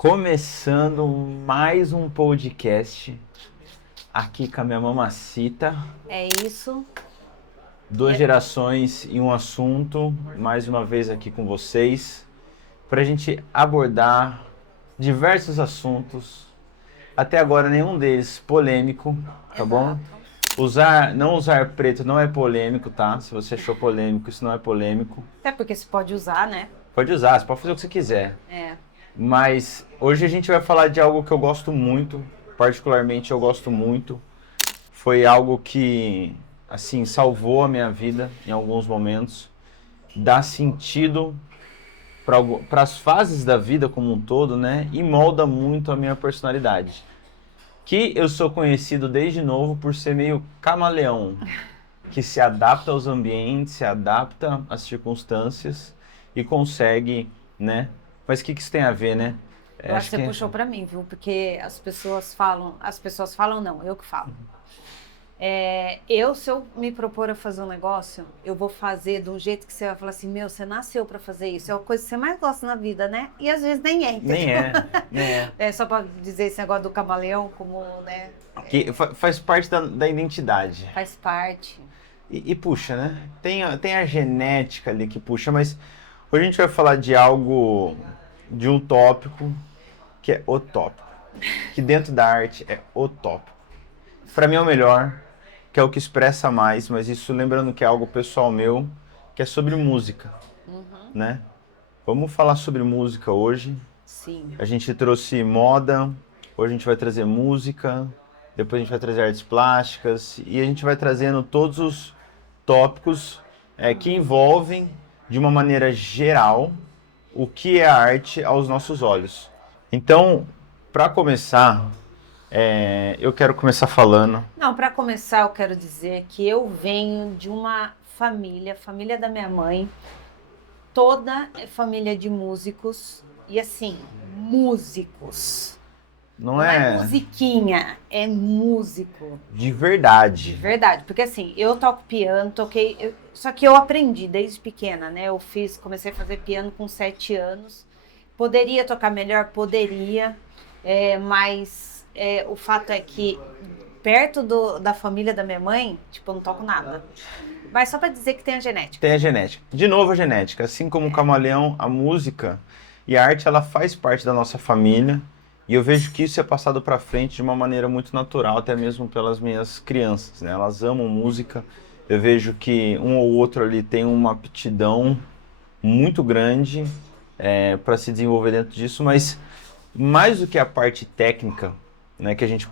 Começando mais um podcast aqui com a minha mamacita. É isso. Duas gerações e um assunto, mais uma vez aqui com vocês, para a gente abordar diversos assuntos. Até agora nenhum deles polêmico, tá bom? Não usar preto não é polêmico, tá? Se você achou polêmico, isso não é polêmico. Até porque você pode usar, né? Pode usar, você pode fazer o que você quiser. É. Mas hoje a gente vai falar de algo que eu gosto muito, particularmente eu gosto muito. Foi algo que, assim, salvou a minha vida em alguns momentos. Dá sentido para as fases da vida como um todo, né? E molda muito a minha personalidade. Que eu sou conhecido desde novo por ser meio camaleão, que se adapta aos ambientes, se adapta às circunstâncias e consegue, né? Mas o que isso tem a ver, né? Eu acho que você puxou pra mim, viu? Porque as pessoas falam não, eu que falo. Se eu me propor a fazer um negócio, eu vou fazer de um jeito que você vai falar assim, meu, você nasceu pra fazer isso, é a coisa que você mais gosta na vida, né? E às vezes nem é, entendeu? Nem é. É só pra dizer esse negócio do camaleão, como, né? Que faz parte da identidade. Faz parte. E puxa, né? Tem a genética ali que puxa, mas hoje a gente vai falar de algo, de um tópico que é o tópico. Que dentro da arte é o tópico. Pra mim é o melhor, que é o que expressa mais, mas isso lembrando que é algo pessoal meu, que é sobre música, né? Vamos falar sobre música hoje. Sim. A gente trouxe moda, hoje a gente vai trazer música, depois a gente vai trazer artes plásticas e a gente vai trazendo todos os tópicos que envolvem, de uma maneira geral, o que é a arte aos nossos olhos. Então, para começar, eu quero começar falando. Não, para começar, eu quero dizer que eu venho de uma família da minha mãe, toda é família de músicos, e assim, músicos. Não Não é é musiquinha, é músico. de verdade. Verdade, porque assim, eu toco piano, só que eu aprendi desde pequena, né? Comecei a fazer piano com 7 anos. Poderia tocar melhor? Poderia, mas o fato é que perto da família da minha mãe, tipo, eu não toco nada. Mas só pra dizer que tem a genética. Tem a genética. De novo a genética. Assim como o camaleão, a música e a arte, ela faz parte da nossa família. E eu vejo que isso é passado para frente de uma maneira muito natural, até mesmo pelas minhas crianças, né? Elas amam música. Eu vejo que um ou outro ali tem uma aptidão muito grande para se desenvolver dentro disso, mas mais do que a parte técnica, né, que a gente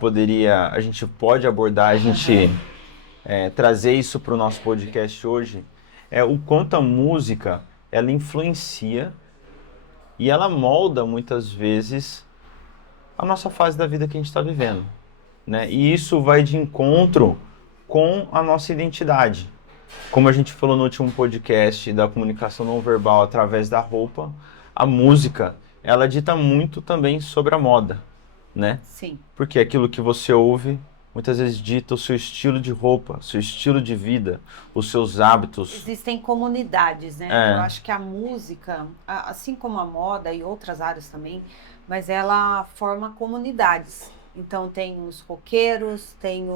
pode abordar, a gente trazer isso para o nosso podcast hoje, é o quanto a música ela influencia e ela molda muitas vezes a nossa fase da vida que a gente está vivendo, né? E isso vai de encontro com a nossa identidade. Como a gente falou no último podcast da comunicação não verbal através da roupa, a música, ela dita muito também sobre a moda, né? Sim. Porque aquilo que você ouve, muitas vezes dita o seu estilo de roupa, seu estilo de vida, os seus hábitos. Existem comunidades, né? Eu acho que a música, assim como a moda e outras áreas também, mas ela forma comunidades. Então tem os roqueiros, tem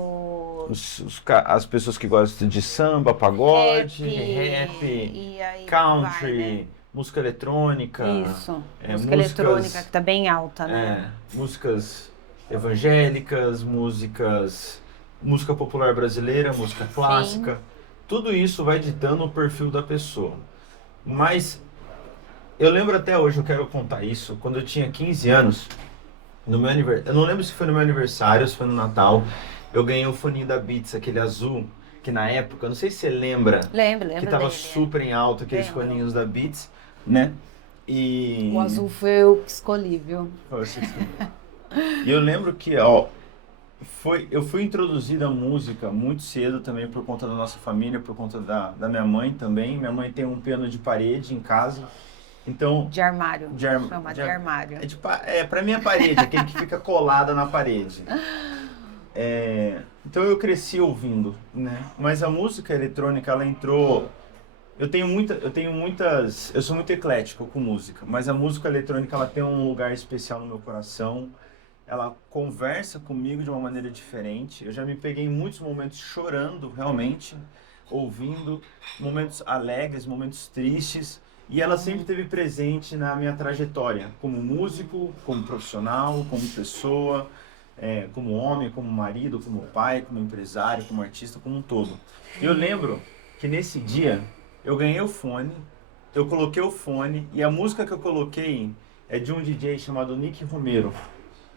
as pessoas que gostam de samba, pagode, rap, e aí country, vai, né? música eletrônica. Isso, música eletrônica que tá bem alta, né? Músicas evangélicas, música popular brasileira, música clássica. Sim. Tudo isso vai ditando o perfil da pessoa. Mas eu lembro até hoje, eu quero contar isso, quando eu tinha 15 anos, no meu aniversário, eu não lembro se foi no meu aniversário, se foi no Natal, eu ganhei o foninho da Beats, aquele azul, que na época, não sei se você lembra, lembro que tava dele, super em alta, aqueles foninhos da Beats, né? E o azul foi eu que escolhi, viu? E eu lembro que, eu fui introduzido à música muito cedo também por conta da nossa família, por conta da minha mãe também. Minha mãe tem um piano de parede em casa. Então, de armário. Chama de armário. Pra mim é parede, aquele que fica colado na parede. Então eu cresci ouvindo, né? Mas a música eletrônica, ela entrou Eu sou muito eclético com música, mas a música eletrônica ela tem um lugar especial no meu coração. Ela conversa comigo de uma maneira diferente. Eu já me peguei em muitos momentos chorando, realmente, ouvindo, momentos alegres, momentos tristes, e ela sempre esteve presente na minha trajetória, como músico, como profissional, como pessoa, como homem, como marido, como pai, como empresário, como artista, como um todo. Eu lembro que nesse dia eu ganhei o fone, eu coloquei o fone, e a música que eu coloquei é de um DJ chamado Nick Romero.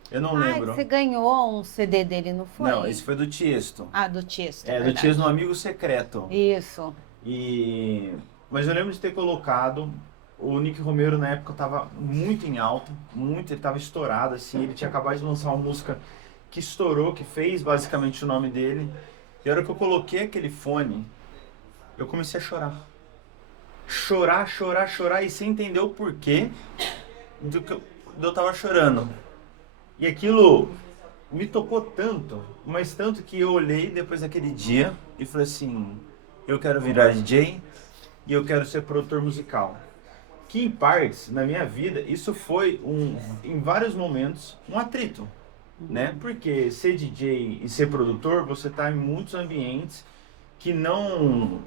Eu não Ah, lembro. você ganhou um CD dele, não Não, foi? esse foi do Tiesto. Ah, do Tiesto, é É, do Tiesto, um verdade. amigo secreto. Isso. E... Mas eu lembro de ter colocado. O Nick Romero na época estava muito em alta, muito, ele estava estourado, assim. Ele tinha acabado de lançar uma música que estourou, que fez basicamente o nome dele. E a hora que eu coloquei aquele fone, eu comecei a chorar. Chorar, chorar, chorar, e sem entender o porquê do eu tava chorando. E aquilo me tocou tanto, mas tanto que eu olhei depois daquele dia e falei assim, eu quero virar DJ e eu quero ser produtor musical. Que em partes, na minha vida, isso foi em vários momentos, um atrito, né? Porque ser DJ e ser produtor, você está em muitos ambientes que não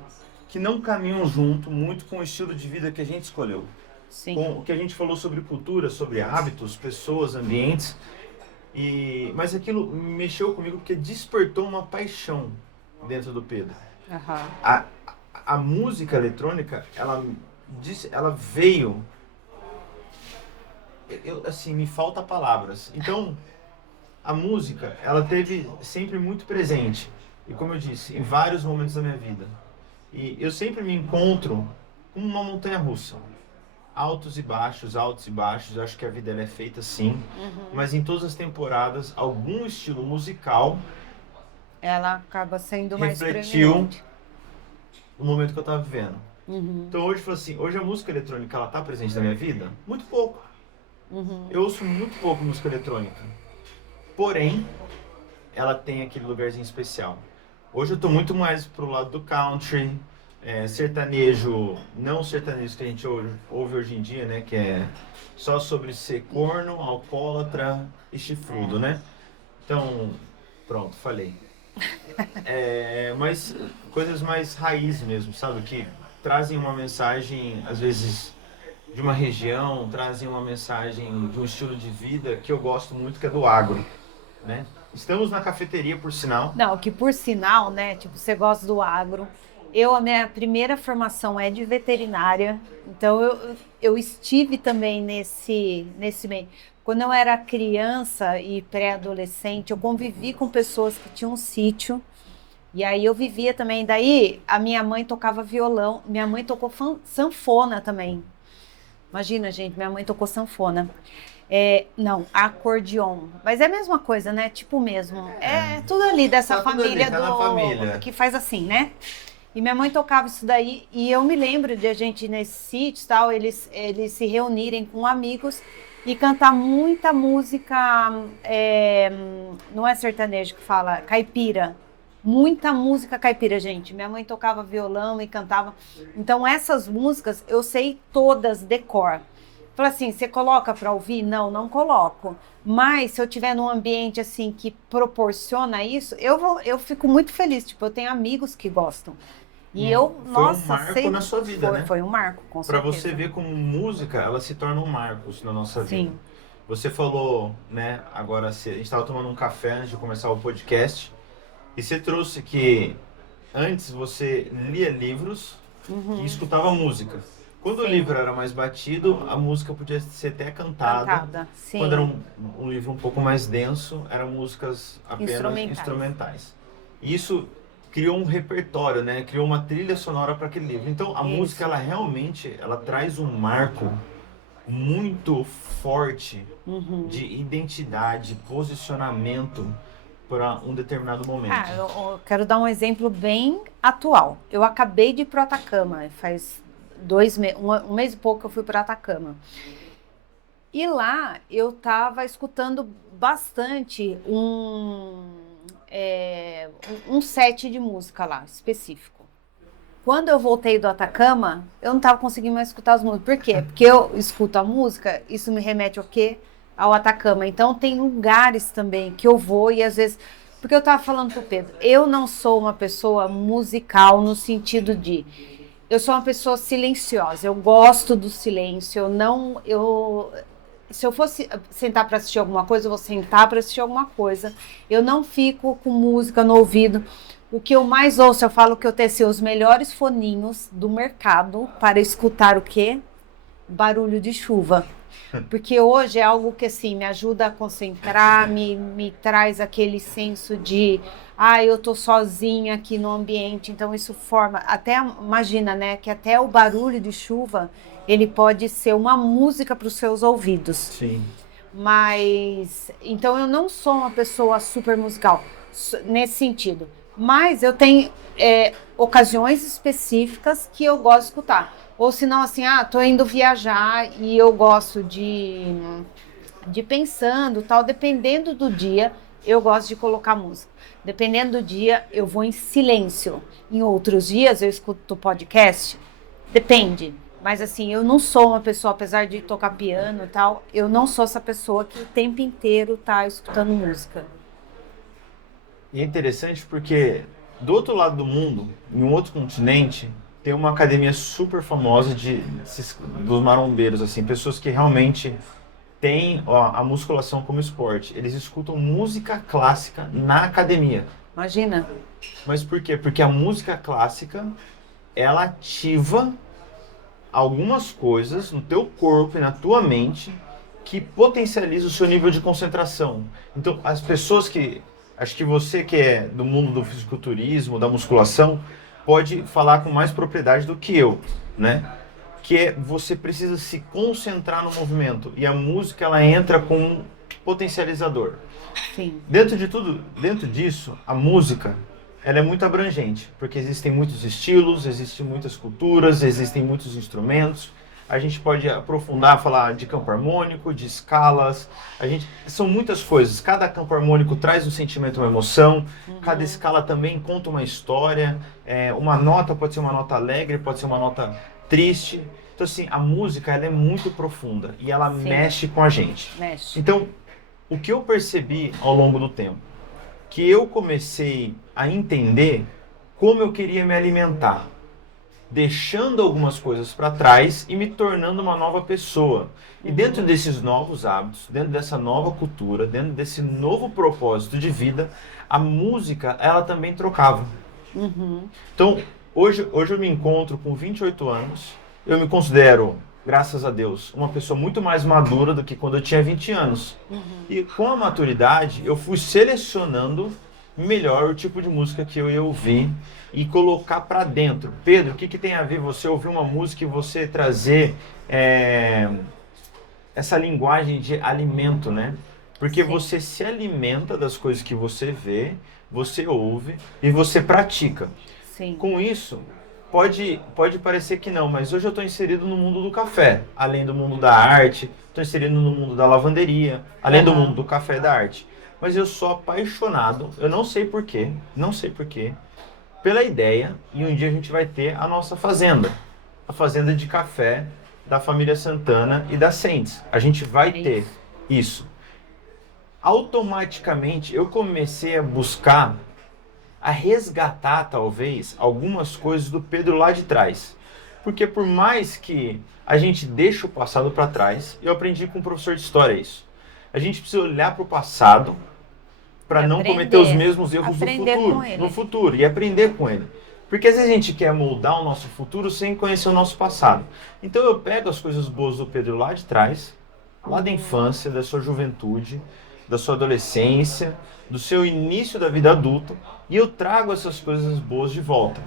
caminham junto muito com o estilo de vida que a gente escolheu. Sim. Com o que a gente falou sobre cultura, sobre hábitos, pessoas, ambientes. Mas aquilo mexeu comigo porque despertou uma paixão dentro do Pedro. Aham. A música eletrônica, ela veio. Assim, me falta palavras. Então, a música, ela teve sempre muito presente. E como eu disse, em vários momentos da minha vida. E eu sempre me encontro como uma montanha-russa. Altos e baixos, altos e baixos. Eu acho que a vida ela é feita assim. Mas em todas as temporadas, algum estilo musical Ela acaba sendo mais refletiu preeminente. o momento que eu estava vivendo. Então hoje, assim, hoje a música eletrônica ela tá presente na minha vida? Muito pouco. Eu ouço muito pouco música eletrônica. Porém, ela tem aquele lugarzinho especial. Hoje eu tô muito mais pro lado do country, sertanejo, não sertanejo que a gente ouve hoje em dia, né? Que é só sobre ser corno, alcoólatra e chifrudo, né? Então, pronto, falei. Mas coisas mais raiz mesmo, sabe? Que trazem uma mensagem, às vezes, de uma região, trazem uma mensagem de um estilo de vida que eu gosto muito, que é do agro, né? Estamos na cafeteria, por sinal. Não, que por sinal, né? Tipo, você gosta do agro. A minha primeira formação é de veterinária, então eu estive também nesse meio. Quando eu era criança e pré-adolescente, eu convivi com pessoas que tinham um sítio, e aí eu vivia também. Daí a minha mãe tocava violão, minha mãe tocou sanfona também. Imagina, gente, minha mãe tocou sanfona. Não, acordeon. Mas é a mesma coisa, né? Tipo mesmo. É tudo ali dessa Tá tudo ali, família tá na família. que faz assim, né? E minha mãe tocava isso daí. E eu me lembro de a gente nesse sítio e tal, eles se reunirem com amigos e cantar muita música. Não é sertanejo que fala, caipira. Muita música caipira, gente. Minha mãe tocava violão e cantava. Então, essas músicas eu sei todas de cor. Fala assim, você coloca para ouvir? Não, não coloco. Mas se eu tiver num ambiente assim que proporciona isso, eu fico muito feliz. Tipo, eu tenho amigos que gostam. E Foi um marco na sua vida, né? Foi um marco, com Pra certeza. você ver como música, ela se torna um marco na nossa vida. Sim. Você falou, né, agora a gente estava tomando um café antes de começar o podcast, e você trouxe que antes você lia livros e escutava música. Quando o livro era mais batido, a música podia ser até cantada. Sim. Quando era um livro um pouco mais denso, eram músicas apenas instrumentais. Isso criou um repertório, né? Criou uma trilha sonora para aquele livro. Então a música, ela realmente, ela traz um marco muito forte de identidade, posicionamento para um determinado momento. Eu quero dar um exemplo bem atual. Eu acabei de ir para Atacama, faz um mês e pouco que eu fui para Atacama. E lá eu estava escutando bastante um set de música lá, específico. Quando eu voltei do Atacama, eu não estava conseguindo mais escutar as músicas. Por quê? Porque eu escuto a música, isso me remete ao quê? Ao Atacama. Então, tem lugares também que eu vou e às vezes... Porque eu estava falando pro Pedro, eu não sou uma pessoa musical no sentido de... Eu sou uma pessoa silenciosa, eu gosto do silêncio, se eu fosse sentar para assistir alguma coisa, eu vou sentar para assistir alguma coisa. Eu não fico com música no ouvido. O que eu mais ouço, eu falo que eu teci os melhores foninhos do mercado para escutar o quê? Barulho de chuva. Porque hoje é algo que assim me ajuda a concentrar, me traz aquele senso de eu tô sozinha aqui no ambiente, então isso forma, até imagina, né, que até o barulho de chuva, ele pode ser uma música para os seus ouvidos. Sim. Mas, então eu não sou uma pessoa super musical, nesse sentido. Mas eu tenho ocasiões específicas que eu gosto de escutar. Ou se não, assim, tô indo viajar e eu gosto de pensando, tal. Dependendo do dia, eu gosto de colocar música. Dependendo do dia, eu vou em silêncio. Em outros dias, eu escuto podcast. Depende. Mas assim, eu não sou uma pessoa, apesar de tocar piano e tal, eu não sou essa pessoa que o tempo inteiro tá escutando música. E é interessante porque do outro lado do mundo, em um outro continente, tem uma academia super famosa dos marombeiros, assim, pessoas que realmente têm a musculação como esporte. Eles escutam música clássica na academia. Imagina. Mas por quê? Porque a música clássica, ela ativa algumas coisas no teu corpo e na tua mente que potencializa o seu nível de concentração. Então, as pessoas que... Acho que você que é do mundo do fisiculturismo, da musculação, pode falar com mais propriedade do que eu, né? Que é você precisa se concentrar no movimento e a música ela entra como um potencializador. Sim. Dentro disso, a música ela é muito abrangente, porque existem muitos estilos, existem muitas culturas, existem muitos instrumentos. A gente pode aprofundar, falar de campo harmônico, de escalas. São muitas coisas. Cada campo harmônico traz um sentimento, uma emoção. Cada escala também conta uma história. Uma nota pode ser uma nota alegre, pode ser uma nota triste. Então, assim, a música ela é muito profunda e ela mexe com a gente. Mexe. Então, o que eu percebi ao longo do tempo? Que eu comecei a entender como eu queria me alimentar, deixando algumas coisas para trás e me tornando uma nova pessoa. E dentro desses novos hábitos, dentro dessa nova cultura, dentro desse novo propósito de vida, a música, ela também trocava. Então, hoje eu me encontro com 28 anos, eu me considero, graças a Deus, uma pessoa muito mais madura do que quando eu tinha 20 anos. E com a maturidade, eu fui selecionando melhor o tipo de música que eu ia ouvir e colocar para dentro. Pedro, o que tem a ver você ouvir uma música e você trazer essa linguagem de alimento, né? Porque você se alimenta das coisas que você vê, você ouve e você pratica. Sim. Com isso, pode parecer que não, mas hoje eu estou inserido no mundo do café, além do mundo da arte, estou inserido no mundo da lavanderia, além do mundo do café e da arte. Mas eu sou apaixonado, eu não sei porquê, pela ideia, e um dia a gente vai ter a nossa fazenda, a fazenda de café da família Santana e da Sentes. A gente vai ter isso. Automaticamente eu comecei a buscar, a resgatar talvez algumas coisas do Pedro lá de trás. Porque por mais que a gente deixe o passado para trás, eu aprendi com um professor de história isso. A gente precisa olhar para o passado para não cometer os mesmos erros no futuro e aprender com ele. Porque às vezes a gente quer moldar o nosso futuro sem conhecer o nosso passado. Então eu pego as coisas boas do Pedro lá de trás, lá da infância, da sua juventude, da sua adolescência, do seu início da vida adulta, e eu trago essas coisas boas de volta.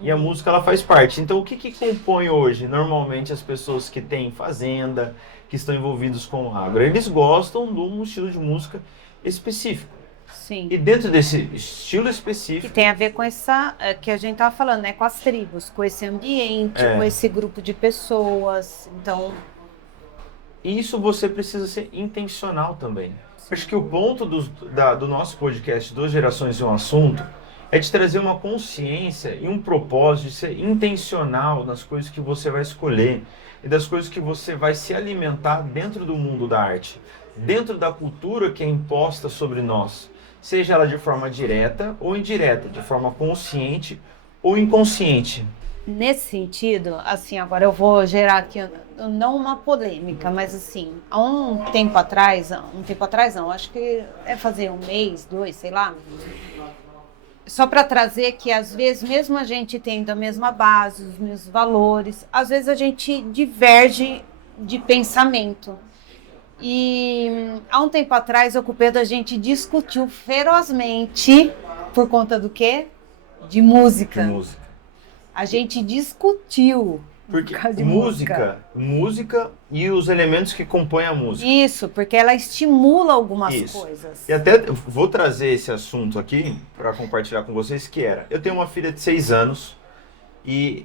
E a música ela faz parte. Então o que compõe hoje normalmente as pessoas que têm fazenda, que estão envolvidos com o agro? Eles gostam de um estilo de música específico. Sim. E dentro desse estilo específico... Que tem a ver com essa, que a gente estava falando, né? Com as tribos, com esse ambiente, com esse grupo de pessoas. Então... Isso você precisa ser intencional também. Acho que o ponto do nosso podcast, Duas Gerações e um Assunto, é de trazer uma consciência e um propósito de ser intencional nas coisas que você vai escolher e das coisas que você vai se alimentar dentro do mundo da arte, dentro da cultura que é imposta sobre nós, seja ela de forma direta ou indireta, de forma consciente ou inconsciente. Nesse sentido, assim, agora eu vou gerar aqui, não uma polêmica, mas assim, há um tempo atrás não, acho que é fazer um mês, dois, sei lá, só para trazer que às vezes, mesmo a gente tendo a mesma base, os mesmos valores, às vezes a gente diverge de pensamento. E há um tempo atrás, o Pedro, a gente discutiu ferozmente por conta do quê? De música. De música. A gente discutiu. Porque por causa de música e os elementos que compõem a música. Isso, porque ela estimula algumas Isso. coisas. E até vou trazer esse assunto aqui para compartilhar com vocês, que era, eu tenho uma filha de 6 anos e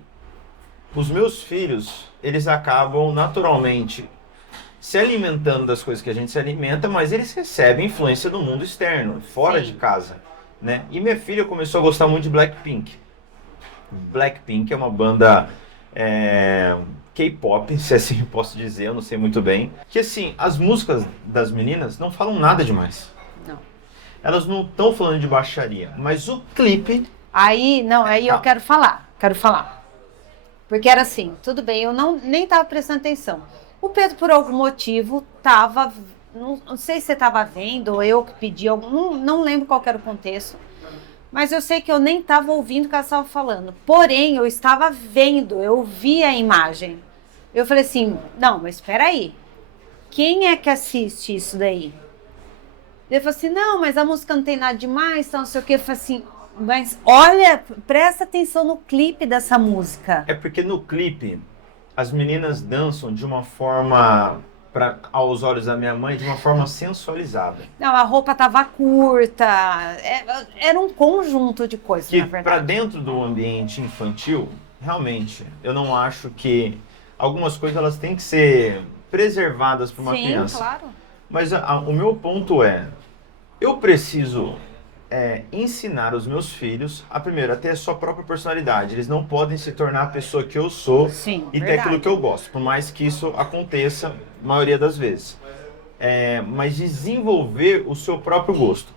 os meus filhos, eles acabam naturalmente se alimentando das coisas que a gente se alimenta, mas eles recebem influência do mundo externo, fora Sim. de casa, né? E minha filha começou a gostar muito de Blackpink. Blackpink é uma banda K-pop, se assim eu posso dizer, eu não sei muito bem. Que assim, as músicas das meninas não falam nada demais. Não. Elas não estão falando de baixaria, mas o clipe... Aí eu quero falar. Porque era assim, tudo bem, eu nem estava prestando atenção. O Pedro, por algum motivo, estava, não sei se você estava vendo, ou eu que pedi, não lembro qual era o contexto, mas eu sei que eu nem estava ouvindo o que ela estava falando. Porém, eu estava vendo, eu vi a imagem. Eu falei assim, não, mas espera aí, quem é que assiste isso daí? Ele falou assim, não, mas a música não tem nada demais, então não sei o que. Eu falei assim, mas olha, presta atenção no clipe dessa música. É porque no clipe, as meninas dançam de uma forma, aos olhos da minha mãe, de uma forma sensualizada. Não, a roupa tava curta, era um conjunto de coisas, Que na verdade. para dentro do ambiente infantil, realmente, eu não acho que algumas coisas elas têm que ser preservadas para uma criança. Sim, claro. Mas o meu ponto é, eu preciso ensinar os meus filhos primeiro, a ter a sua própria personalidade. Eles não podem se tornar a pessoa que eu sou Sim, e ter verdade. aquilo que eu gosto, por mais que isso aconteça a maioria das vezes. Mas desenvolver o seu próprio gosto.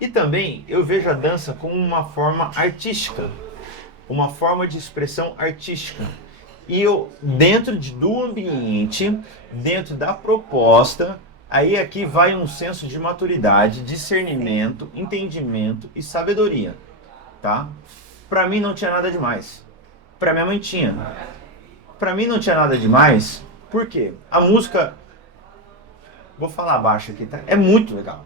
E também eu vejo a dança como uma forma artística, uma forma de expressão artística. E eu, dentro do ambiente, dentro da proposta, aí aqui vai um senso de maturidade, discernimento, entendimento e sabedoria, tá? Pra mim não tinha nada demais. Pra minha mãe tinha. Pra mim não tinha nada demais, por quê? A música, vou falar baixo aqui, tá? É muito legal.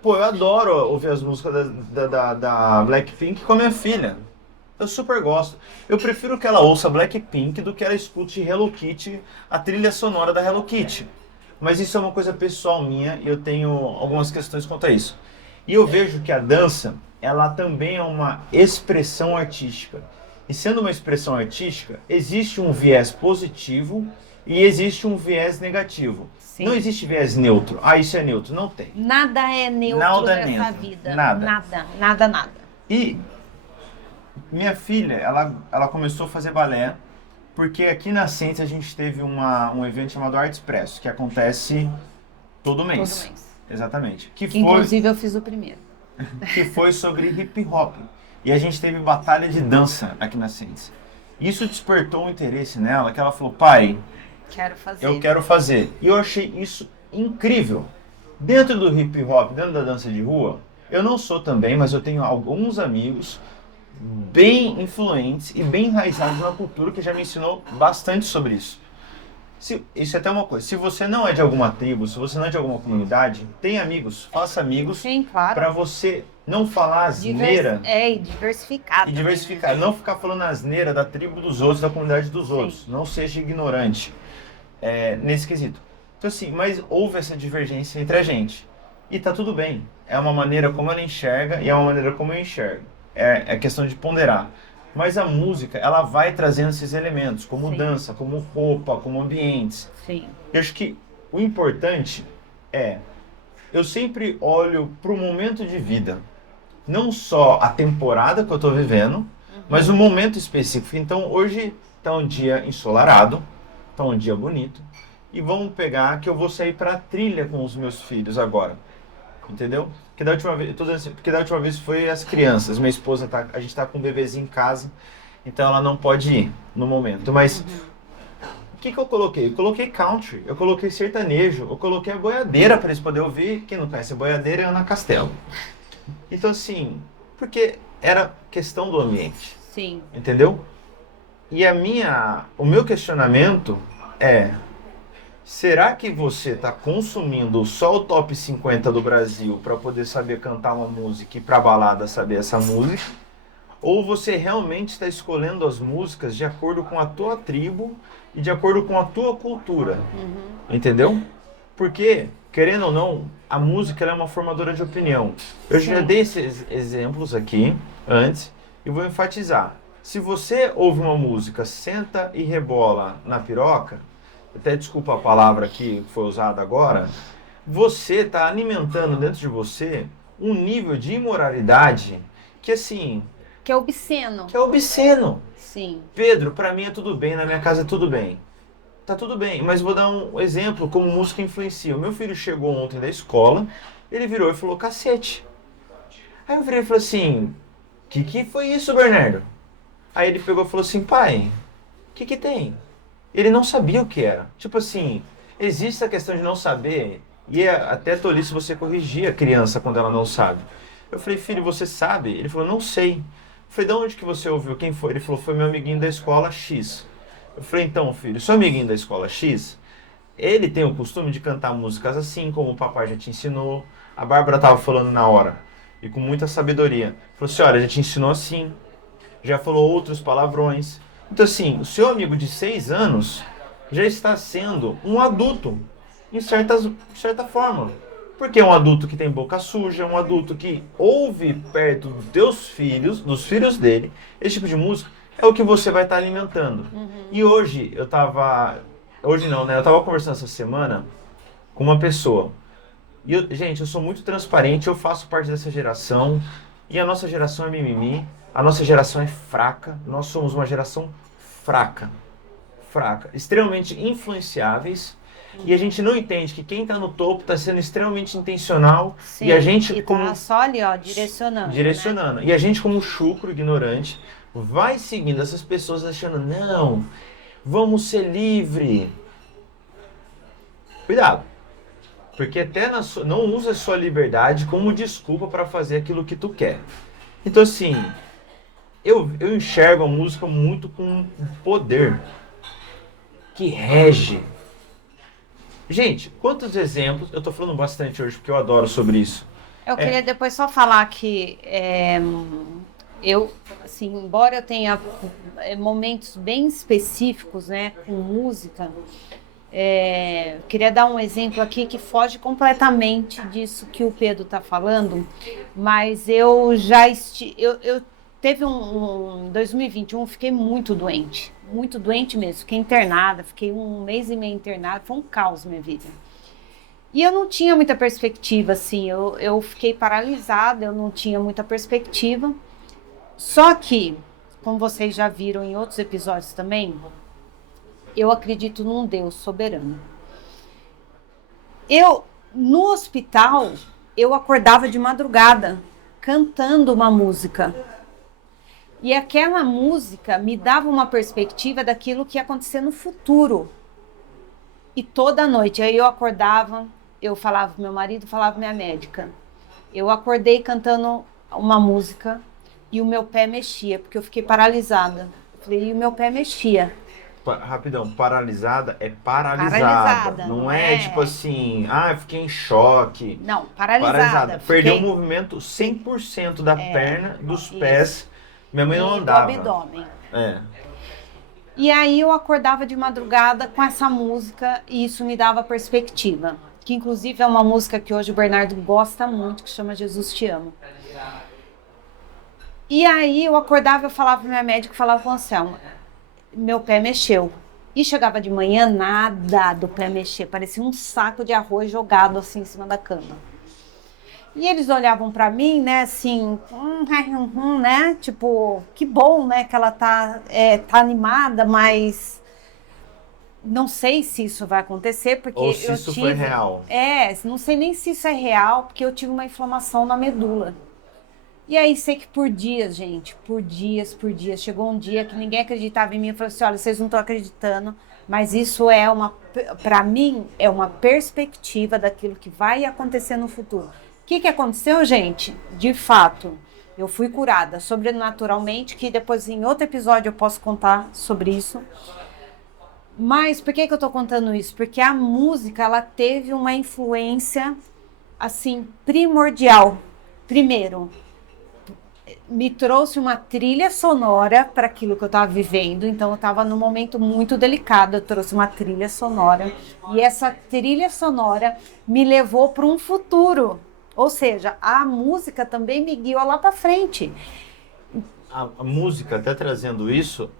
Pô, eu adoro ouvir as músicas da Blackpink com a minha filha. Eu super gosto. Eu prefiro que ela ouça Blackpink do que ela escute Hello Kitty, a trilha sonora da Hello Kitty. Mas isso é uma coisa pessoal minha e eu tenho algumas questões quanto a isso. E eu vejo que a dança, ela também é uma expressão artística. E sendo uma expressão artística, existe um viés positivo e existe um viés negativo. Sim. Não existe viés neutro. Ah, isso é neutro. Não tem. Nada é neutro Nada é nessa neutro. vida. Nada. Nada. E minha filha, ela começou a fazer balé porque aqui na Ciência a gente teve um evento chamado Arte Expresso, que acontece todo mês. Todo mês. Exatamente. Que Inclusive eu fiz o primeiro. que foi sobre hip hop. E a gente teve batalha de dança aqui na Ciência. Isso despertou um interesse nela, que ela falou, pai, Quero fazer. eu quero fazer. E eu achei isso incrível. Dentro do hip hop, dentro da dança de rua, eu não sou também, mas eu tenho alguns amigos bem influentes e bem enraizados na cultura que já me ensinou bastante sobre isso. Isso é até uma coisa, se você não é de alguma tribo, se você não é de alguma comunidade, tem amigos, faça amigos. Sim, claro. Para você não falar asneira. E diversificar. E diversificar, não ficar falando asneira da tribo dos outros, da comunidade dos outros. Não seja ignorante nesse quesito. Então assim, mas houve essa divergência entre a gente. E tá tudo bem. É uma maneira como ela enxerga e é uma maneira como eu enxergo. É questão de ponderar. Mas a música, ela vai trazendo esses elementos, como Sim. dança, como roupa, como ambientes. Sim. Eu acho que o importante eu sempre olho para o momento de vida. não só a temporada que eu tô vivendo, mas o momento específico. Então hoje tá um dia ensolarado, tá um dia bonito, e vamos pegar que eu vou sair pra trilha com os meus filhos agora. Entendeu? Porque da última vez, eu tô dizendo assim, porque da última vez foi as crianças. Minha esposa a gente tá com um bebezinho em casa, então ela não pode ir no momento. Mas o que eu coloquei? Eu coloquei country, eu coloquei sertanejo, eu coloquei a boiadeira para eles poderem ouvir. Quem não conhece a boiadeira é a Ana Castelo. Então assim, porque era questão do ambiente, Sim. entendeu? E o meu questionamento é: será que você está consumindo só o top 50 do Brasil para poder saber cantar uma música e para balada saber essa música? Ou você realmente está escolhendo as músicas de acordo com a tua tribo e de acordo com a tua cultura? Entendeu? Porque, querendo ou não, a música ela é uma formadora de opinião. Eu já Sim. dei esses exemplos aqui antes e vou enfatizar. Se você ouve uma música, senta e rebola na piroca, até desculpa a palavra que foi usada agora, você está alimentando dentro de você um nível de imoralidade que assim, Que é obsceno. que é obsceno. Sim. Pedro, pra mim é tudo bem, na minha casa é tudo bem. Tá tudo bem, mas vou dar um exemplo como música influencia. O meu filho chegou ontem da escola, ele virou e falou cacete. Aí eu virei e falei assim, que foi isso, Bernardo? Aí ele pegou e falou assim, pai, que tem? Ele não sabia o que era. Tipo assim, existe a questão de não saber, e é até tolice você corrigir a criança quando ela não sabe. Eu falei, filho, você sabe? Ele falou, não sei. Eu falei, de onde que você ouviu? Quem foi? Ele falou, foi meu amiguinho da escola X. Eu falei, então, filho, seu amiguinho da escola X, ele tem o costume de cantar músicas assim, como o papai já te ensinou. A Bárbara estava falando na hora, e com muita sabedoria. Falou assim, olha, já te ensinou assim, já falou outros palavrões. Então, assim, o seu amigo de 6 anos já está sendo um adulto, de certa forma. Porque é um adulto que tem boca suja, um adulto que ouve perto dos teus filhos, dos filhos dele, esse tipo de música é o que você vai estar alimentando. E hoje eu tava. Hoje não, né? Eu tava conversando essa semana com uma pessoa. E gente, eu sou muito transparente, eu faço parte dessa geração. E a nossa geração é mimimi. A nossa geração é fraca. Nós somos uma geração fraca. Fraca. Extremamente influenciáveis. E a gente não entende que quem está no topo está sendo extremamente intencional. Sim. E a gente E como tá só ali, ó, direcionando. direcionando. E a gente como chucro, ignorante, vai seguindo essas pessoas achando, não, vamos ser livre. Cuidado. Porque até não usa a sua liberdade como desculpa para fazer aquilo que tu quer. Então assim, eu enxergo a música muito com um poder que rege. Gente, quantos exemplos, eu tô falando bastante hoje porque eu adoro sobre isso. Eu queria depois só falar que eu, assim, embora eu tenha momentos bem específicos, né, com música, queria dar um exemplo aqui que foge completamente disso que o Pedro está falando, mas eu já eu teve em 2021, fiquei muito doente mesmo, fiquei internada, fiquei 1 mês e meio internada, foi um caos minha vida. E eu não tinha muita perspectiva, assim, eu fiquei paralisada, eu não tinha muita perspectiva. Só que, como vocês já viram em outros episódios também, eu acredito num Deus soberano. No hospital, eu acordava de madrugada, cantando uma música. E aquela música me dava uma perspectiva daquilo que ia acontecer no futuro. E toda noite, aí eu acordava, eu falava pro meu marido, falava pra minha médica. Eu acordei cantando uma música e o meu pé mexia, porque eu fiquei paralisada. Eu falei, e o meu pé mexia. Rapidão, paralisada é paralisada. Não é tipo assim, eu fiquei em choque. Não, paralisada. Perdeu o movimento 100% da perna, dos pés. Minha mãe não E do andava. abdômen. É. E aí eu acordava de madrugada com essa música e isso me dava perspectiva. Que inclusive é uma música que hoje o Bernardo gosta muito, que chama Jesus Te Amo. E aí eu acordava, eu falava pra minha médica, falava com o Anselmo, meu pé mexeu. E chegava de manhã, nada do pé mexer, parecia um saco de arroz jogado assim em cima da cama. E eles olhavam para mim, né, assim, né, tipo, que bom, né, que ela tá animada, mas não sei se isso vai acontecer, Ou porque se eu isso foi tive, real. não sei nem se isso é real, porque eu tive uma inflamação na medula. E aí sei que por dias, gente, por dias, chegou um dia que ninguém acreditava em mim, eu falei assim, olha, vocês não estão acreditando, mas isso é para mim, é uma perspectiva daquilo que vai acontecer no futuro. O que aconteceu, gente? De fato, eu fui curada sobrenaturalmente, que depois em outro episódio eu posso contar sobre isso. Mas por que eu tô contando isso? Porque a música, ela teve uma influência, assim, primordial. Primeiro, me trouxe uma trilha sonora para aquilo que eu estava vivendo. Então, eu estava num momento muito delicado. Eu trouxe uma trilha sonora. E essa trilha sonora me levou para um futuro. Ou seja, a música também me guiou lá para frente. A música, até trazendo isso,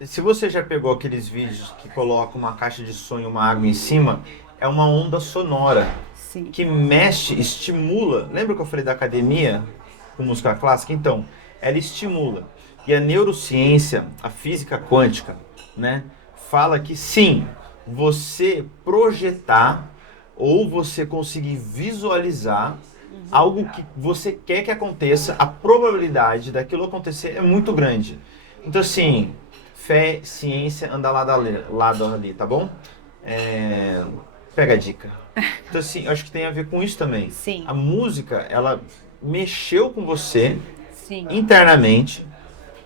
se você já pegou aqueles vídeos que colocam uma caixa de som e uma água em cima, é uma onda sonora Sim. que mexe, estimula. Lembra que eu falei da academia com música clássica? Então, ela estimula. E a neurociência, a física quântica, né, fala que sim, você projetar ou você conseguir visualizar algo que você quer que aconteça, a probabilidade daquilo acontecer é muito grande. Então, assim, fé, ciência, anda lado ali, tá bom? Pega a dica. Então, assim, eu acho que tem a ver com isso também. Sim. A música, ela mexeu com você Sim. internamente,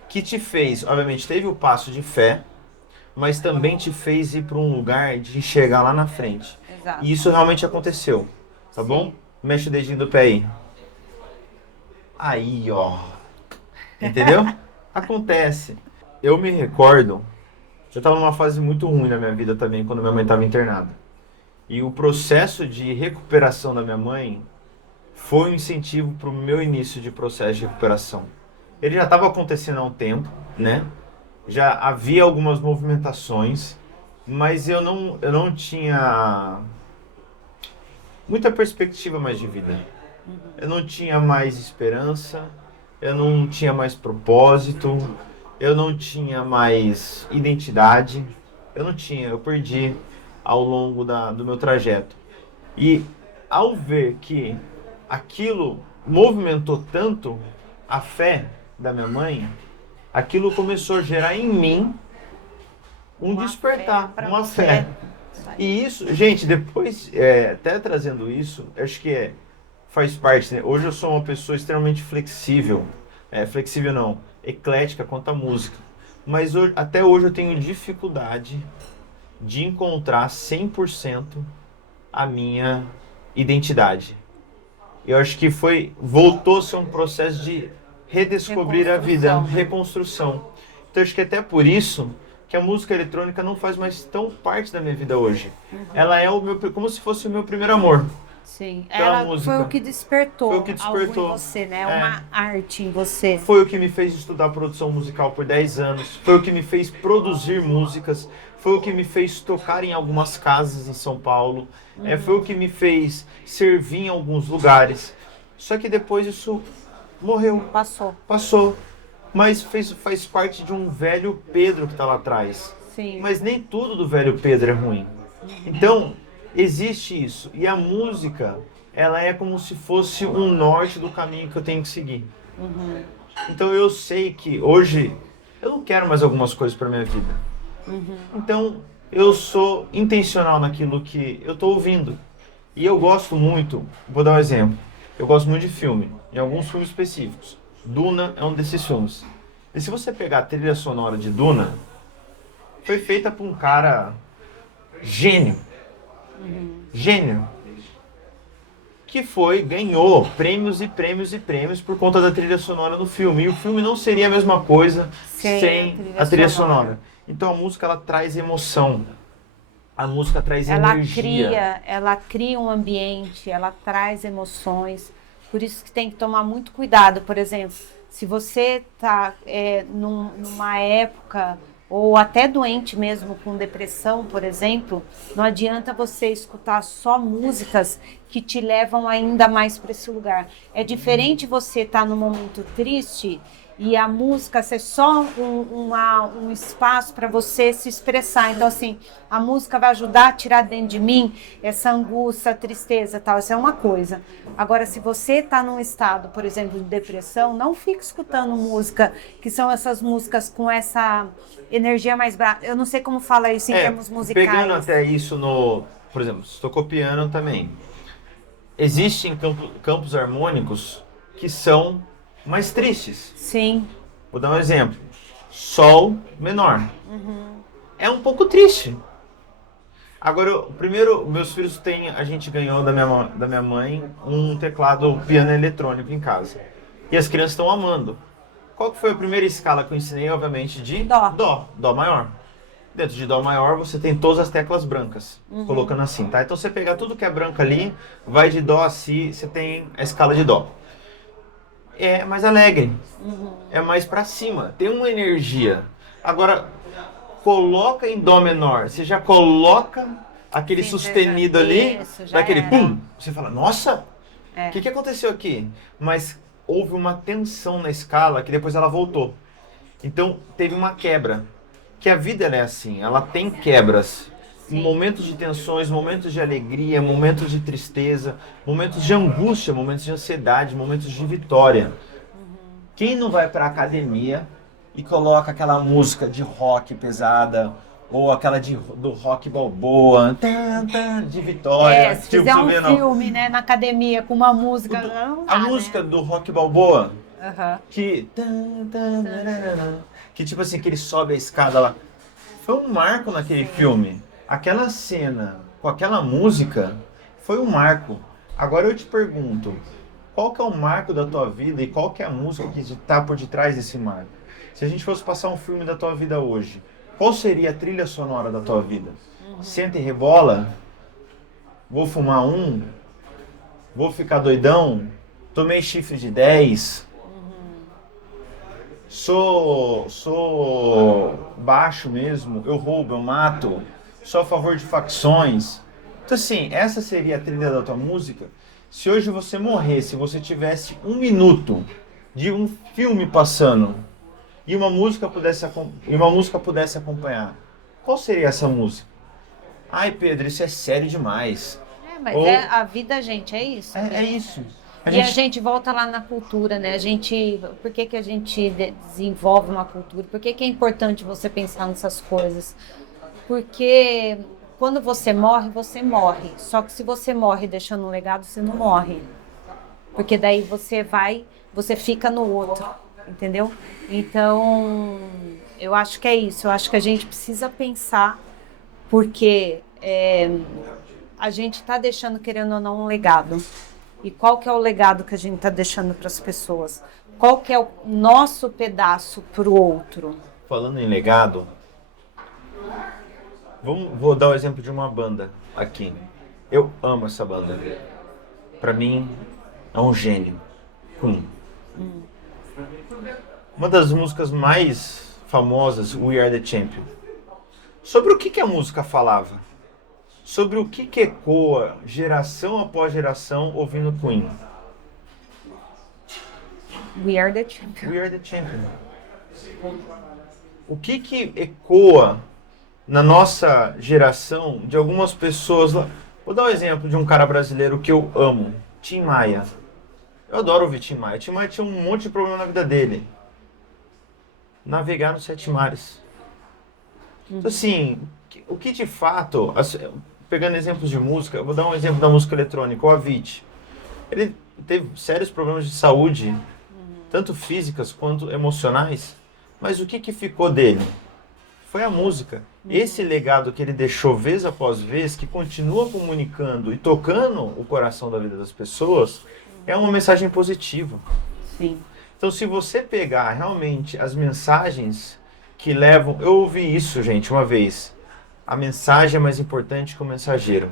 que te fez, obviamente, teve o passo de fé, mas também te fez ir para um lugar de enxergar lá na frente. Exato. E isso realmente aconteceu, tá Sim. bom? Mexe o dedinho do pé aí. Aí, ó. Entendeu? Acontece. Eu me recordo, eu estava numa fase muito ruim na minha vida também, quando minha mãe estava internada. E o processo de recuperação da minha mãe foi um incentivo para o meu início de processo de recuperação. Ele já estava acontecendo há um tempo, né? Já havia algumas movimentações, mas eu não tinha muita perspectiva mais de vida. Eu não tinha mais esperança, eu não tinha mais propósito, eu não tinha mais identidade, eu perdi ao longo do meu trajeto. E ao ver que aquilo movimentou tanto a fé da minha mãe, aquilo começou a gerar em mim um Uma despertar, fé pra uma você. fé. Isso aí. E isso, gente, depois, até trazendo isso, acho que faz parte, né? Hoje eu sou uma pessoa extremamente flexível, flexível não, eclética quanto à música. Mas até hoje eu tenho dificuldade de encontrar 100% a minha identidade. Eu acho que voltou a ser um processo de redescobrir a vida, Reconstrução, né? reconstrução. Então acho que até por isso que a música eletrônica não faz mais tão parte da minha vida hoje. Ela é como se fosse o meu primeiro amor. Sim, Pela ela música. foi o que despertou, Foi o que despertou. algo em você, né? É. Uma arte em você. Foi o que me fez estudar produção musical por 10 anos. Foi o que me fez produzir músicas. Foi o que me fez tocar em algumas casas em São Paulo. Foi o que me fez servir em alguns lugares. Só que depois isso morreu. Passou. Mas faz parte de um velho Pedro que está lá atrás. Sim. Mas nem tudo do velho Pedro é ruim. Então, existe isso. E a música, ela é como se fosse um norte do caminho que eu tenho que seguir. Então eu sei que hoje eu não quero mais algumas coisas para minha vida. Então eu sou intencional naquilo que eu estou ouvindo. E eu gosto muito, vou dar um exemplo. Eu gosto muito de filme, em alguns filmes específicos. Duna é um desses filmes. E se você pegar a trilha sonora de Duna, foi feita por um cara gênio. Gênio. Que ganhou prêmios e prêmios e prêmios por conta da trilha sonora do filme. E o filme não seria a mesma coisa sem a trilha sonora. Então a música, ela traz emoção. A música traz energia. Ela cria um ambiente, ela traz emoções. Por isso que tem que tomar muito cuidado. Por exemplo, se você está numa época ou até doente mesmo com depressão, por exemplo, não adianta você escutar só músicas que te levam ainda mais para esse lugar. É diferente você estar num momento triste e a música ser só um espaço para você se expressar. Então, assim, a música vai ajudar a tirar dentro de mim essa angústia, tristeza, tal. Isso é uma coisa. Agora, se você está num estado, por exemplo, de depressão, não fique escutando música, que são essas músicas com essa energia mais brava. Eu não sei como fala isso em termos musicais. Pegando até isso por exemplo, estou copiando também. Existem campos harmônicos que são mais tristes. Sim. Vou dar um exemplo. Sol menor. É um pouco triste. Agora, primeiro, meus filhos a gente ganhou da minha mãe um teclado piano eletrônico em casa. E as crianças estão amando. Qual que foi a primeira escala que eu ensinei? Obviamente, de Dó. Dó maior. Dentro de Dó maior, você tem todas as teclas brancas, colocando assim, tá? Então, você pegar tudo que é branco ali, vai de Dó a Si, você tem a escala de Dó. É mais alegre, é mais pra cima, tem uma energia. Agora, coloca em Dó menor, você já coloca aquele sustenido ali, daquele pum, você fala, nossa, o que aconteceu aqui? Mas houve uma tensão na escala que depois ela voltou. Então, teve uma quebra. Que a vida ela é assim, ela tem quebras. Momentos de tensões, momentos de alegria, momentos de tristeza, momentos de angústia, momentos de ansiedade, momentos de vitória. Quem não vai pra academia e coloca aquela música de rock pesada, ou aquela do rock balboa, de vitória. Se fizer um filme, né, na academia com uma música... A música do rock balboa, que tipo assim, que ele sobe a escada lá. Foi um marco naquele filme. Aquela cena com aquela música foi um marco. Agora eu te pergunto, qual que é o marco da tua vida e qual que é a música que está por detrás desse marco? Se a gente fosse passar um filme da tua vida hoje, qual seria a trilha sonora da tua vida? Senta e rebola? Vou fumar um? Vou ficar doidão? Tomei chifre de 10? Sou baixo mesmo, eu roubo, eu mato, sou a favor de facções. Então assim, essa seria a trilha da tua música. Se hoje você morresse, se você tivesse um minuto de um filme passando e uma música pudesse acompanhar, qual seria essa música? Ai, Pedro, isso é sério demais. Mas a vida, gente, é isso. É isso. A gente volta lá na cultura, né? Por que a gente desenvolve uma cultura? Por que é importante você pensar nessas coisas? Porque quando você morre, você morre. Só que se você morre deixando um legado, você não morre. Porque daí você fica no outro, entendeu? Então, eu acho que é isso. Eu acho que a gente precisa pensar, porque a gente está deixando, querendo ou não, um legado. E qual que é o legado que a gente está deixando para as pessoas? Qual que é o nosso pedaço para o outro? Falando em legado, vou dar o exemplo de uma banda aqui. Eu amo essa banda. Para mim, é um gênio. Uma das músicas mais famosas, We Are The Champion. Sobre o que a música falava? Sobre o que ecoa geração após geração ouvindo Queen. We are the champion. We are the champion. O que ecoa na nossa geração de algumas pessoas lá? Vou dar um exemplo de um cara brasileiro que eu amo, Tim Maia. Eu adoro ouvir Tim Maia. Tim Maia tinha um monte de problema na vida dele. Navegar nos 7 mares. Então, assim, o que de fato... Pegando exemplos de música, eu vou dar um exemplo da música eletrônica, o Avicii. Ele teve sérios problemas de saúde, tanto físicas quanto emocionais, mas o que ficou dele? Foi a música. Esse legado que ele deixou vez após vez, que continua comunicando e tocando o coração da vida das pessoas, é uma mensagem positiva. Sim. Então, se você pegar realmente as mensagens que levam... Eu ouvi isso, gente, uma vez. A mensagem é mais importante que o mensageiro.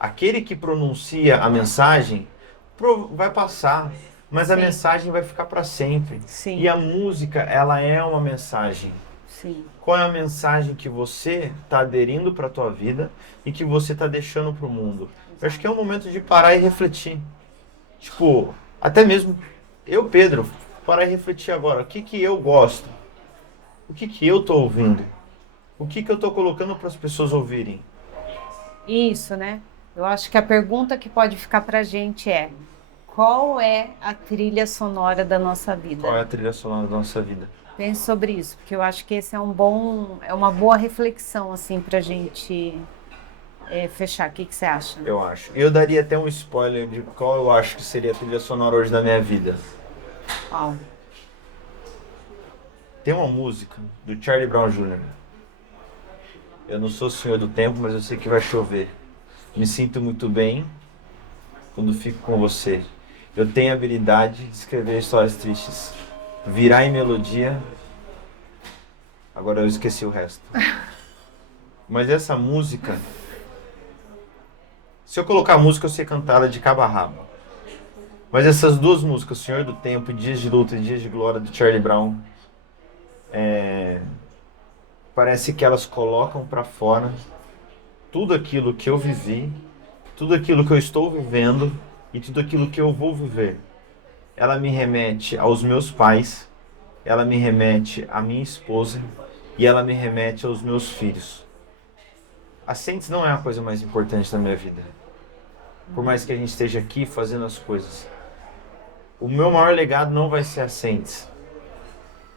Aquele que pronuncia a mensagem vai passar, mas a mensagem vai ficar para sempre. Sim. E a música, ela é uma mensagem. Sim. Qual é a mensagem que você está aderindo para a tua vida e que você está deixando para o mundo? Eu acho que é um momento de parar e refletir. Tipo, até mesmo eu, Pedro, parar e refletir agora. O que que eu gosto? O que que eu estou ouvindo? O que que eu estou colocando para as pessoas ouvirem? Isso, né? Eu acho que a pergunta que pode ficar pra gente é: qual é a trilha sonora da nossa vida? Qual é a trilha sonora da nossa vida? Pense sobre isso, porque eu acho que esse é uma boa reflexão, assim, pra gente fechar. O que que você acha? Eu acho. Eu daria até um spoiler de qual eu acho que seria a trilha sonora hoje da minha vida. Qual? Tem uma música do Charlie Brown Jr. Eu não sou o senhor do tempo, mas eu sei que vai chover. Me sinto muito bem quando fico com você. Eu tenho a habilidade de escrever histórias tristes. Virar em melodia. Agora eu esqueci o resto. Mas essa música, se eu colocar a música, eu sei cantá-la de cabo a rabo. Mas essas duas músicas, Senhor do Tempo, Dias de Luta e Dias de Glória, do Charlie Brown, parece que elas colocam pra fora tudo aquilo que eu vivi, tudo aquilo que eu estou vivendo e tudo aquilo que eu vou viver. Ela me remete aos meus pais, ela me remete à minha esposa e ela me remete aos meus filhos. A Saints não é a coisa mais importante da minha vida. Por mais que a gente esteja aqui fazendo as coisas. O meu maior legado não vai ser a Saints.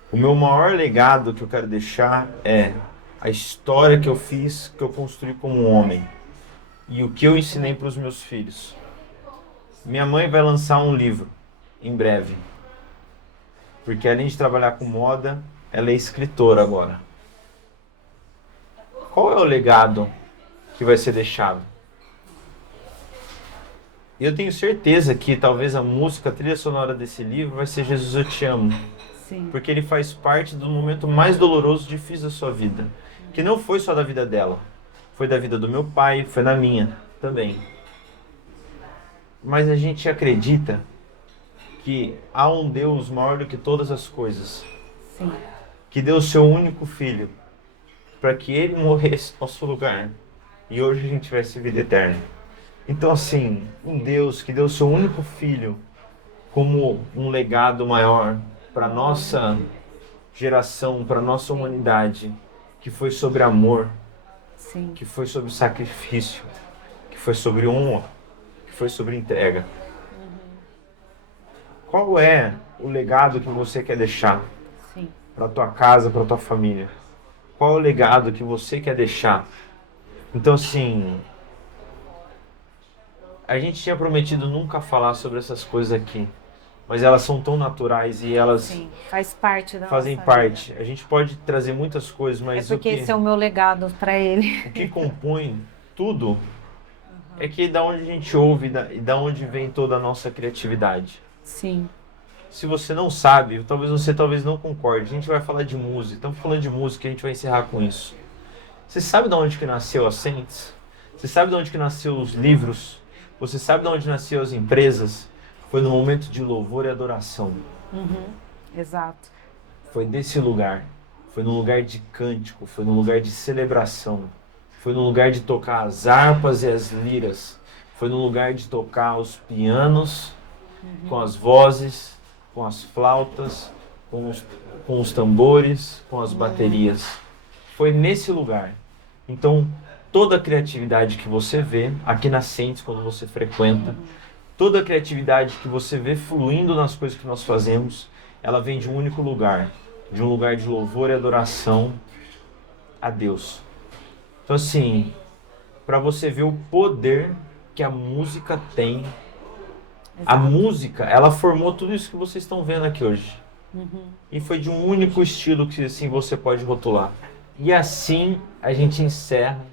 O meu maior legado que eu quero deixar é a história que eu fiz, que eu construí como um homem. E o que eu ensinei para os meus filhos. Minha mãe vai lançar um livro em breve. Porque além de trabalhar com moda, ela é escritora agora. Qual é o legado que vai ser deixado? E eu tenho certeza que talvez a música, a trilha sonora desse livro vai ser Jesus, eu te amo. Sim. Porque ele faz parte do momento mais doloroso e difícil da sua vida. Que não foi só da vida dela. Foi da vida do meu pai, foi da minha também. Mas a gente acredita que há um Deus maior do que todas as coisas. Sim. Que deu o seu único filho para que ele morresse no nosso lugar. E hoje a gente tivesse vida eterna. Então assim, um Deus que deu o seu único filho como um legado maior para nossa geração, para nossa humanidade, que foi sobre amor, Sim. que foi sobre sacrifício, que foi sobre honra, que foi sobre entrega. Qual é o legado que você quer deixar Sim. para tua casa, para tua família? Qual é o legado que você quer deixar? Então assim, a gente tinha prometido nunca falar sobre essas coisas aqui, mas elas são tão naturais e elas Sim. Faz parte da fazem nossa parte. vida. A gente pode trazer muitas coisas, É mas porque esse é o meu legado para ele. o que compõe tudo é que da onde a gente ouve e da onde vem toda a nossa criatividade. Sim. Se você não sabe, talvez não concorde. A gente vai falar de música. Estamos falando de música, a gente vai encerrar com isso. Você sabe de onde que nasceu a Saints? Você sabe de onde que nasceu os livros? Você sabe de onde nasceu as empresas? Foi no momento de louvor e adoração. Exato. Foi desse lugar. Foi no lugar de cântico, foi no lugar de celebração. Foi no lugar de tocar as harpas e as liras. Foi no lugar de tocar os pianos, com as vozes, com as flautas, com os tambores, com as baterias. Foi nesse lugar. Então, toda a criatividade que você vê aqui na Saints, quando você frequenta, toda a criatividade que você vê fluindo nas coisas que nós fazemos, ela vem de um único lugar, de um lugar de louvor e adoração a Deus. Então assim, para você ver o poder que a música tem, a música, ela formou tudo isso que vocês estão vendo aqui hoje. E foi de um único estilo que assim você pode rotular. E assim a gente encerra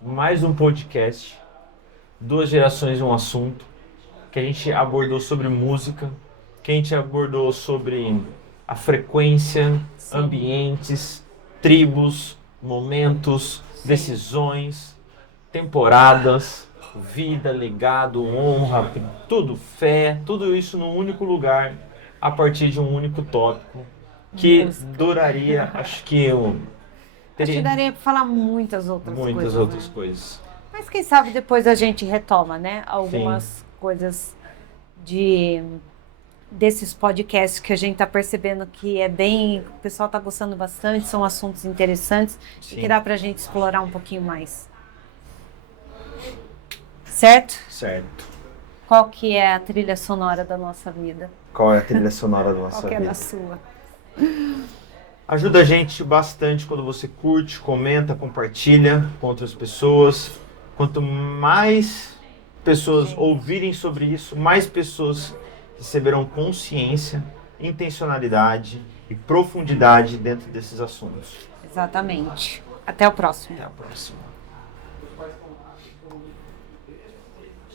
mais um podcast, Duas Gerações e um Assunto, que a gente abordou sobre música, que a gente abordou sobre a frequência, ambientes, tribos, momentos, decisões, temporadas, vida, legado, honra, tudo, fé, tudo isso num único lugar, a partir de um único tópico, que música. duraria, acho que eu Acho que teria daria para falar muitas outras muitas coisas. outras Né? coisas. Mas quem sabe depois a gente retoma, né? Algumas coisas desses podcasts que a gente está percebendo que o pessoal está gostando bastante, são assuntos interessantes e que Sim. dá para a gente explorar um pouquinho mais. Certo? Certo. Qual que é a trilha sonora da nossa vida? Qual é a trilha sonora da nossa Qual que é vida? a sua? Ajuda a gente bastante quando você curte, comenta, compartilha com outras pessoas. Quanto mais pessoas ouvirem sobre isso, mais pessoas receberão consciência, intencionalidade e profundidade dentro desses assuntos. Exatamente. Até o próximo. Até a próxima.